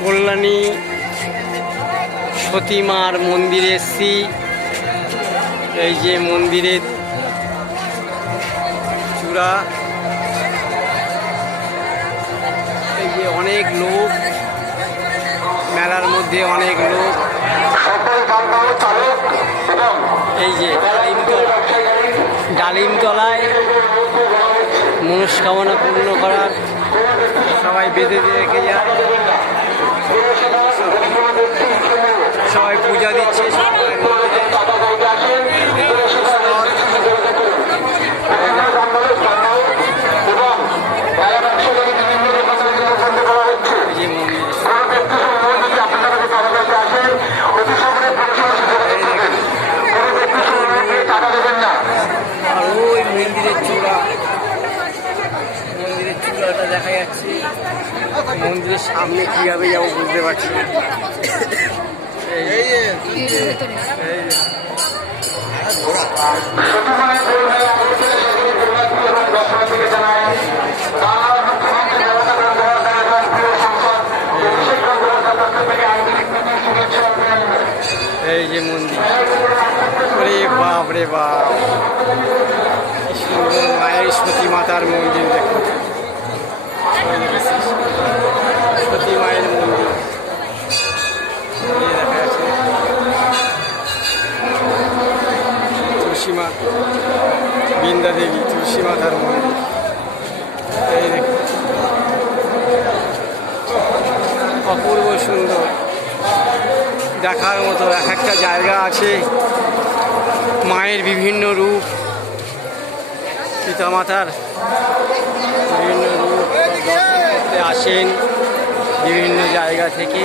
কল্যাণী সতীমার মন্দিরে এসছি। এই যে মন্দিরের চূড়া, এই যে অনেক লোক, মেলার মধ্যে অনেক লোক। এই যে ডালিমতলায় মনস্কামনা পূর্ণ করার সবাই বেঁধে দিয়ে রেখে যায়, সবাই পূজা দিচ্ছে। আর ওই মন্দিরের চূড়াটা দেখা যাচ্ছে। মন্দিরের সামনে কিভাবে যাবো বুঝতে পারছি না। এই যে মন্দির, ওরে বাপ রে বাপ, সুন্দর মায়ের সতী মাতার মন্দির। দেখো সতী মায়ের মন্দির দেখা যাচ্ছে। তুলসী মা, বৃন্দা দেবী, তুলসী মাতার মন্দির। এই দেখো অপূর্ব সুন্দর, দেখার মতো। এক একটা জায়গা আছে, মায়ের বিভিন্ন রূপ, পিতামাতার বিভিন্ন রূপ দর্শন করতে আসেন বিভিন্ন জায়গা থেকে।